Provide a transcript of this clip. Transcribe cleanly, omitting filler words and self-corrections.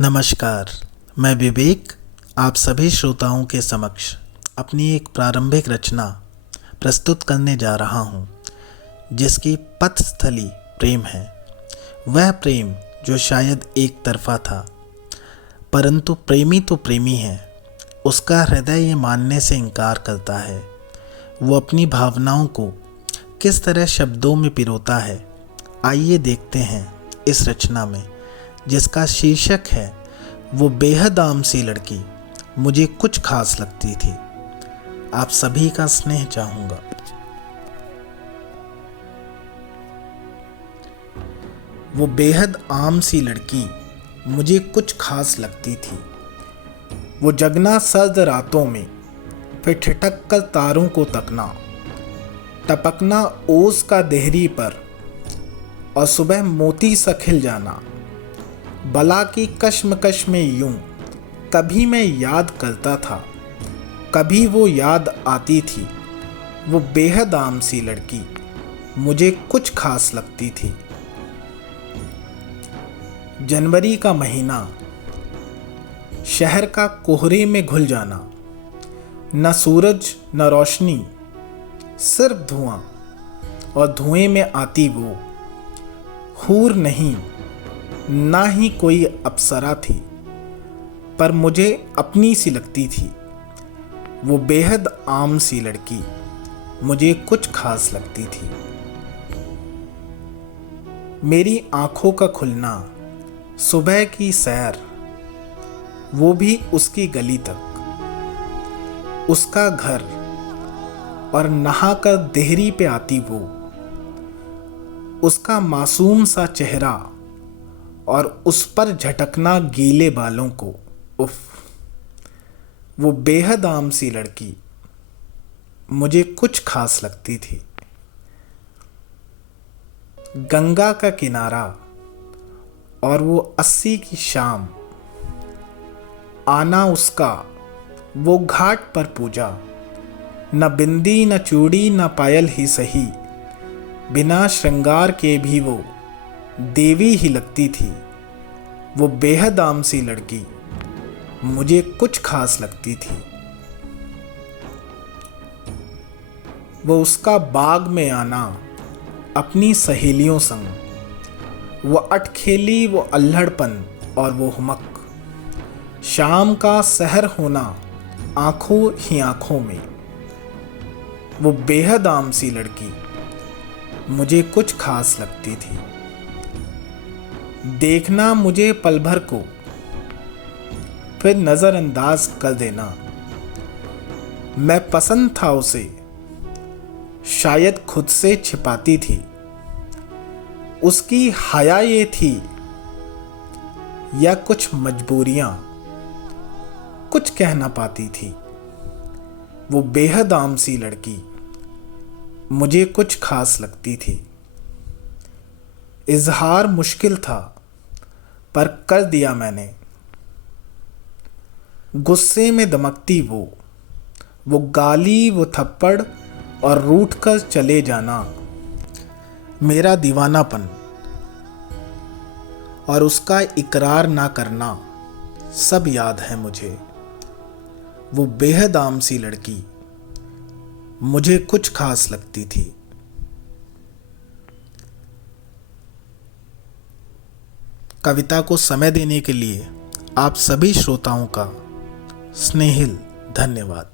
नमस्कार, मैं विवेक आप सभी श्रोताओं के समक्ष अपनी एक प्रारंभिक रचना प्रस्तुत करने जा रहा हूँ, जिसकी पथस्थली प्रेम है। वह प्रेम जो शायद एक तरफा था, परंतु प्रेमी तो प्रेमी है। उसका हृदय ये मानने से इनकार करता है। वो अपनी भावनाओं को किस तरह शब्दों में पिरोता है, आइए देखते हैं इस रचना में, जिसका शीर्षक है वो बेहद आम सी लड़की मुझे कुछ खास लगती थी। आप सभी का स्नेह चाहूँगा। वो बेहद आम सी लड़की मुझे कुछ खास लगती थी। वो जगना सर्द रातों में, फिर ठिठक कर तारों को तकना, टपकना ओस का देहरी पर और सुबह मोती सा खिल जाना। बला की कश्मकश में यूं कभी मैं याद करता था, कभी वो याद आती थी। वो बेहद आम सी लड़की मुझे कुछ खास लगती थी। जनवरी का महीना, शहर का कोहरे में घुल जाना, न सूरज न रोशनी, सिर्फ धुआं, और धुएं में आती वो हूर नहीं, ना ही कोई अप्सरा थी, पर मुझे अपनी सी लगती थी। वो बेहद आम सी लड़की मुझे कुछ खास लगती थी। मेरी आंखों का खुलना, सुबह की सैर, वो भी उसकी गली तक, उसका घर, और नहाकर देहरी पे आती वो, उसका मासूम सा चेहरा और उस पर झटकना गीले बालों को। उफ, वो बेहद आम सी लड़की मुझे कुछ खास लगती थी। गंगा का किनारा और वो 80 की शाम, आना उसका वो घाट पर पूजा, न बिंदी न चूड़ी न पायल ही सही, बिना श्रृंगार के भी वो देवी ही लगती थी। वो बेहद आम सी लड़की मुझे कुछ खास लगती थी। वो उसका बाग में आना अपनी सहेलियों संग, वो अटखेली, वो अल्हड़पन और वो हुमक, शाम का सहर होना आंखों ही आंखों में। वो बेहद आम सी लड़की मुझे कुछ खास लगती थी। देखना मुझे पल भर को, फिर नज़रअंदाज कर देना। मैं पसंद था उसे, शायद खुद से छिपाती थी। उसकी हया ये थी या कुछ मजबूरियां, कुछ कह ना पाती थी। वो बेहद आम सी लड़की मुझे कुछ खास लगती थी। इजहार मुश्किल था, पर कर दिया मैंने। गुस्से में दमकती वो गाली, वो थप्पड़ और रूठ कर चले जाना। मेरा दीवानापन और उसका इकरार ना करना सब याद है मुझे। वो बेहद आम सी लड़की मुझे कुछ खास लगती थी। कविता को समय देने के लिए आप सभी श्रोताओं का स्नेहिल धन्यवाद।